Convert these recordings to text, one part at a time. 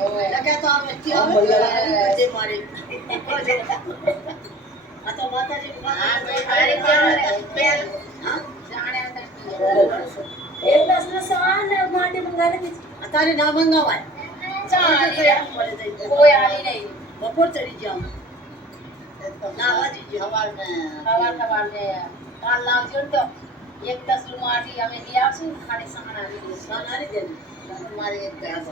લગે તો આ વચ્ચે આવે જે મારે આ તો માતાજી અત્યારે ના મંગાવાય કોઈ આલી નહીં બપોર ચડી જાવ ના વાજી સવાર ને કાલ લાવજો તો એક 10 રૂ માટી અમે લઈ આવશું ખાલી સાણા દે મારે એક ગ્લાસ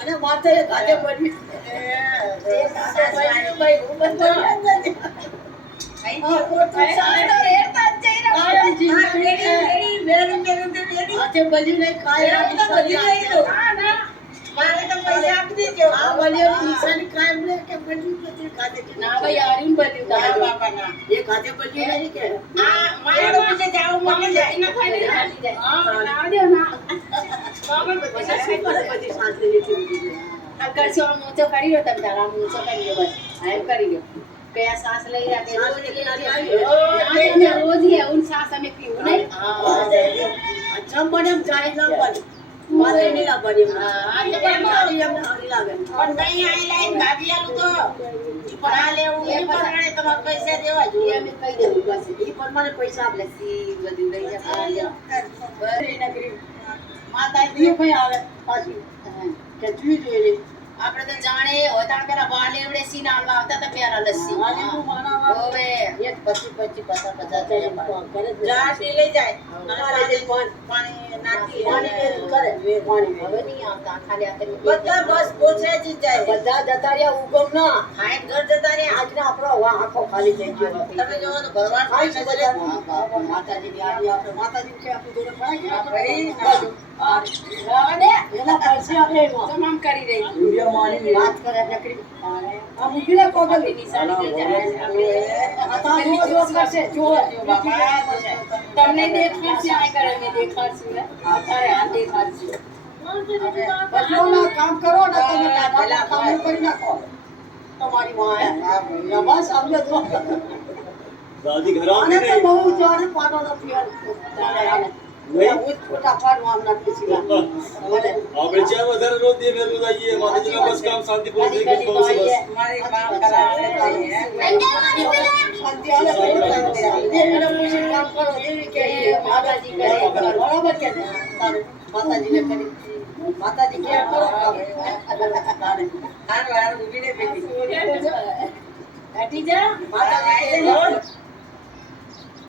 અને માથે ગાજે પડી મારે તો પૈસા આપી દેજો આ બલિયો નિશાની કાયમ લે કે બલ્યું પછી ખાતે ના ભાઈ આરીન બલ્યું તારા બાપા ના એ ખાતે બલ્યું નહીં કે આ મારે તો પછી જાવ મને જાય ના ખાઈ જાય હા ના દે ના બાપા પછી શું કરે પછી શાંતિ થી અગર સો મોચો કરી લો તમે તારા મોચો કરી લો બસ આમ કરી લો કયા સાસ લઈ રહ્યા કે રોજ લઈ રોજ લે ઉન સાસ અમે પીવું નહીં અચ્છા મને જાય ના પડે મારે નહીં લાવવાની હા ગાડી એમ હારી લાગે પણ નહીં આઈ લાઈન ગાડી આલું તો પણ આ લેવું એ પરણે તમારે પૈસા દેવા જોઈએ અમે કહી દેવું બસ એ પરમાણે પૈસા આપલે સી બધી લઈ જા બરી નગરી માતા દી ભાઈ આવે પાછી કે જોઈ જોઈએ આપણે તો જાણે હોતા પેલા વાલે એવડે સીન આલવા આવતા તો પેલા લસ્સી વાલે નું માનાવા હવે એક 25 50 જાટી લઈ જાય અમારે પાણી નાખી પાણી કરે હવે નહીં આવતા ખાલી આ બધા બસ પોછેજી જાય બધા જતા રહ્યા ઉગમ ના હાઈ ઘર જતા રહ્યા આજના આપણો વા આખો ખાલી થઈ ગયો તમે જોવો તો ભગવાન માતાજી ની આડી આપણે માતાજી કે આપણી જોડે પડાય કે ભાઈ એના પરસે આપણે તમામ કરી રહી વિડિયો મારી વાત કરે નકરી આ મુકીલા કોગલ નિશાની જાય હતા જો કરશે જો બાબા તમને દેખાડશે આ કરે મે દેખાડશું અત્યારે આ દેખાડશું બચોના કામ કરો ને તમે પેલા કામ કરી નાખો તમારી માં બસ સમજો તો દાદી ઘર આને તો બહુ જોડે પાડવાનો ફિયર હું છોટા પાડવા ના પૂછી આપણે જ્યાં વધારે રોજ દે મેલું જઈએ માતાજીના બસ કામ શાંતિપૂર્વક થઈ ગયું બસ મારી કામ કરાવે કામ કરો દેવી કે માતાજી કરે બરાબર કે માતાજીને કરી માતાજી કે કરો હાર ઉભી ને બેટી હટી જા માતાજી